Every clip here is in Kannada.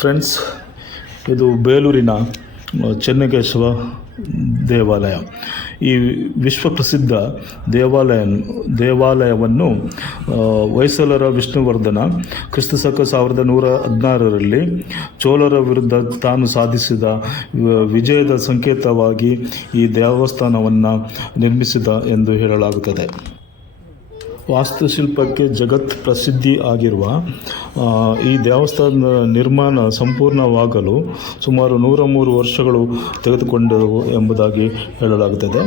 ಫ್ರೆಂಡ್ಸ್, ಇದು ಬೇಲೂರಿನ ಚೆನ್ನಕೇಶವ ದೇವಾಲಯ. ಈ ವಿಶ್ವಪ್ರಸಿದ್ಧ ದೇವಾಲಯವನ್ನು ಹೊಯ್ಸಳರ ವಿಷ್ಣುವರ್ಧನ ಕ್ರಿಸ್ತಶಕ 1116ರಲ್ಲಿ ಚೋಳರ ವಿರುದ್ಧ ತಾನು ಸಾಧಿಸಿದ ವಿಜಯದ ಸಂಕೇತವಾಗಿ ಈ ದೇವಸ್ಥಾನವನ್ನು ನಿರ್ಮಿಸಿದ ಎಂದು ಹೇಳಲಾಗುತ್ತದೆ. ವಾಸ್ತುಶಿಲ್ಪಕ್ಕೆ ಜಗತ್ ಪ್ರಸಿದ್ಧಿ ಆಗಿರುವ ಈ ದೇವಸ್ಥಾನದ ನಿರ್ಮಾಣ ಸಂಪೂರ್ಣವಾಗಲು ಸುಮಾರು 103 ವರ್ಷಗಳು ತೆಗೆದುಕೊಂಡವು ಎಂಬುದಾಗಿ ಹೇಳಲಾಗುತ್ತದೆ.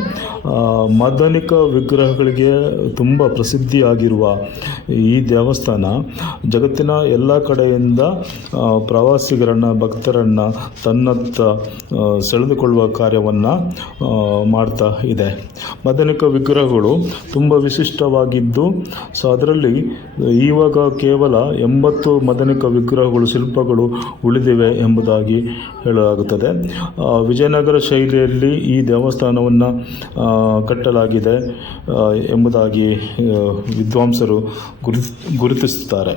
ಮದನಿಕ ವಿಗ್ರಹಗಳಿಗೆ ತುಂಬ ಪ್ರಸಿದ್ಧಿಯಾಗಿರುವ ಈ ದೇವಸ್ಥಾನ ಜಗತ್ತಿನ ಎಲ್ಲ ಕಡೆಯಿಂದ ಪ್ರವಾಸಿಗರನ್ನು, ಭಕ್ತರನ್ನು ತನ್ನತ್ತ ಸೆಳೆದುಕೊಳ್ಳುವ ಕಾರ್ಯವನ್ನು ಮಾಡ್ತಾ ಇದೆ. ಮದನಿಕ ವಿಗ್ರಹಗಳು ತುಂಬ ವಿಶಿಷ್ಟವಾಗಿದ್ದು, ಸೊ ಅದರಲ್ಲಿ ಇವಾಗ ಕೇವಲ 80 ಮದನಿಕ ವಿಗ್ರಹಗಳು, ಶಿಲ್ಪಗಳು ಉಳಿದಿವೆ ಎಂಬುದಾಗಿ ಹೇಳಲಾಗುತ್ತದೆ. ವಿಜಯನಗರ ಶೈಲಿಯಲ್ಲಿ ಈ ದೇವಸ್ಥಾನವನ್ನು ಕಟ್ಟಲಾಗಿದೆ ಎಂಬುದಾಗಿ ವಿದ್ವಾಂಸರು ಗುರುತಿಸುತ್ತಾರೆ.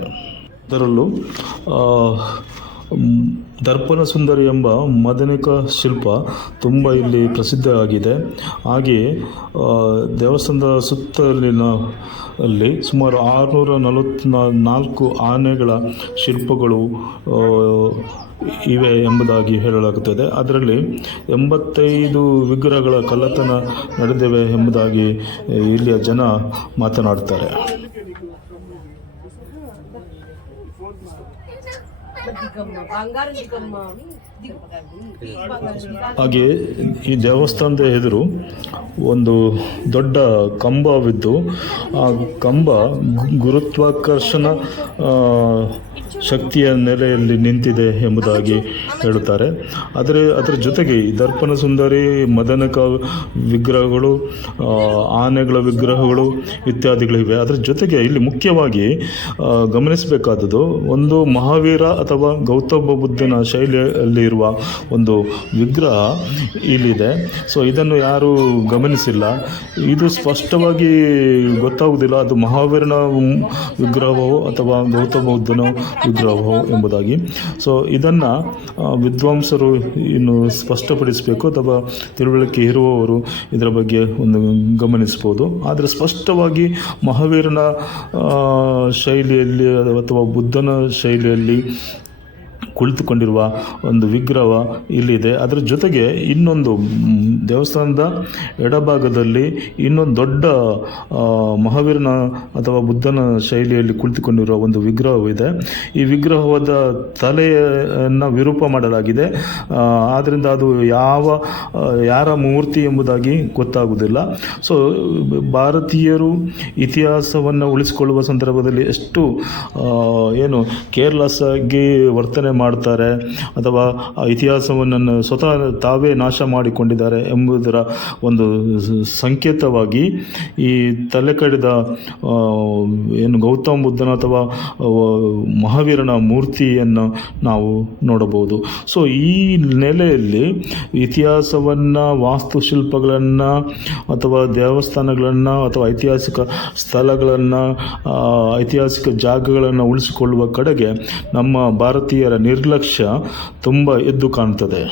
ಅದರಲ್ಲೂ ದರ್ಪಣ ಸುಂದರಿ ಎಂಬ ಮದನಿಕ ಶಿಲ್ಪ ತುಂಬ ಇಲ್ಲಿ ಪ್ರಸಿದ್ಧವಾಗಿದೆ. ಹಾಗೆಯೇ ದೇವಸ್ಥಾನದ ಸುತ್ತಲಿನಲ್ಲಿ ಸುಮಾರು 644 ಆನೆಗಳ ಶಿಲ್ಪಗಳು ಇವೆ ಎಂಬುದಾಗಿ ಹೇಳಲಾಗುತ್ತದೆ. ಅದರಲ್ಲಿ 85 ವಿಗ್ರಹಗಳ ಕಳ್ಳತನ ನಡೆದಿವೆ ಎಂಬುದಾಗಿ ಇಲ್ಲಿಯ ಜನ ಮಾತನಾಡುತ್ತಾರೆ. ಹಾಗೆ ಈ ದೇವಸ್ಥಾನದ ಎದುರು ಒಂದು ದೊಡ್ಡ ಕಂಬವಿದ್ದು, ಆ ಕಂಬ ಗುರುತ್ವಾಕರ್ಷಣ ಶಕ್ತಿಯ ನೆಲೆಯಲ್ಲಿ ನಿಂತಿದೆ ಎಂಬುದಾಗಿ ಹೇಳುತ್ತಾರೆ. ಅದರ ಜೊತೆಗೆ ಈ ದರ್ಪಣ ಸುಂದರಿ, ಮದನಕ ವಿಗ್ರಹಗಳು, ಆನೆಗಳ ವಿಗ್ರಹಗಳು ಇತ್ಯಾದಿಗಳಿವೆ. ಅದರ ಜೊತೆಗೆ ಇಲ್ಲಿ ಮುಖ್ಯವಾಗಿ ಗಮನಿಸಬೇಕಾದದ್ದು ಒಂದು ಮಹಾವೀರ ಅಥವಾ ಗೌತಮ ಬುದ್ಧನ ಶೈಲಿಯಲ್ಲಿರುವ ಒಂದು ವಿಗ್ರಹ ಇಲ್ಲಿದೆ. ಸೊ ಇದನ್ನು ಯಾರು ಗಮನಿಸಿಲ್ಲ. ಇದು ಸ್ಪಷ್ಟವಾಗಿ ಗೊತ್ತಾಗುವುದಿಲ್ಲ ಅದು ಮಹಾವೀರನ ವಿಗ್ರಹವೋ ಅಥವಾ ಗೌತಮ ಬುದ್ಧನ ವಿಗ್ರಹವೋ ಎಂಬುದಾಗಿ. ಸೊ ಇದನ್ನು ವಿದ್ವಾಂಸರು ಇನ್ನು ಸ್ಪಷ್ಟಪಡಿಸಬೇಕು ಅಥವಾ ತಿಳುವಳಿಕೆ ಇರುವವರು ಇದರ ಬಗ್ಗೆ ಒಂದು ಗಮನಿಸ್ಬೋದು. ಆದರೆ ಸ್ಪಷ್ಟವಾಗಿ ಮಹಾವೀರನ ಶೈಲಿಯಲ್ಲಿ ಅಥವಾ ಬುದ್ಧನ ಶೈಲಿಯಲ್ಲಿ ಕುಳಿತುಕೊಂಡಿರುವ ಒಂದು ವಿಗ್ರಹ ಇಲ್ಲಿದೆ. ಅದರ ಜೊತೆಗೆ ಇನ್ನೊಂದು ದೇವಸ್ಥಾನದ ಎಡಭಾಗದಲ್ಲಿ ಇನ್ನೊಂದು ದೊಡ್ಡ ಮಹಾವೀರನ ಅಥವಾ ಬುದ್ಧನ ಶೈಲಿಯಲ್ಲಿ ಕುಳಿತುಕೊಂಡಿರುವ ಒಂದು ವಿಗ್ರಹವಿದೆ. ಈ ವಿಗ್ರಹದ ತಲೆಯನ್ನು ವಿರೂಪ ಮಾಡಲಾಗಿದೆ. ಆದ್ದರಿಂದ ಅದು ಯಾರ ಮೂರ್ತಿ ಎಂಬುದಾಗಿ ಗೊತ್ತಾಗುವುದಿಲ್ಲ. ಸೊ ಭಾರತೀಯರು ಇತಿಹಾಸವನ್ನು ಉಳಿಸಿಕೊಳ್ಳುವ ಸಂದರ್ಭದಲ್ಲಿ ಎಷ್ಟು ಕೇರ್ಲೆಸ್ ಆಗಿ ವರ್ತನೆ ಮಾಡ್ತಾರೆ ಅಥವಾ ಇತಿಹಾಸವನ್ನು ಸ್ವತಃ ತಾವೇ ನಾಶ ಮಾಡಿಕೊಂಡಿದ್ದಾರೆ ಎಂಬುದರ ಒಂದು ಸಂಕೇತವಾಗಿ ಈ ತಲೆ ಕಡಿದ ಗೌತಮ ಬುದ್ಧನ ಅಥವಾ ಮಹಾವೀರನ ಮೂರ್ತಿಯನ್ನು ನಾವು ನೋಡಬಹುದು. ಸೊ ಈ ನೆಲೆಯಲ್ಲಿ ಇತಿಹಾಸವನ್ನು, ವಾಸ್ತುಶಿಲ್ಪಗಳನ್ನು ಅಥವಾ ದೇವಸ್ಥಾನಗಳನ್ನು ಅಥವಾ ಐತಿಹಾಸಿಕ ಸ್ಥಳಗಳನ್ನು, ಐತಿಹಾಸಿಕ ಜಾಗಗಳನ್ನು ಉಳಿಸಿಕೊಳ್ಳುವ ಕಡೆಗೆ ನಮ್ಮ ಭಾರತೀಯರ ನಿರ್ಲಕ್ಷ್ಯ ತುಂಬ ಎದ್ದು ಕಾಣುತ್ತದೆ.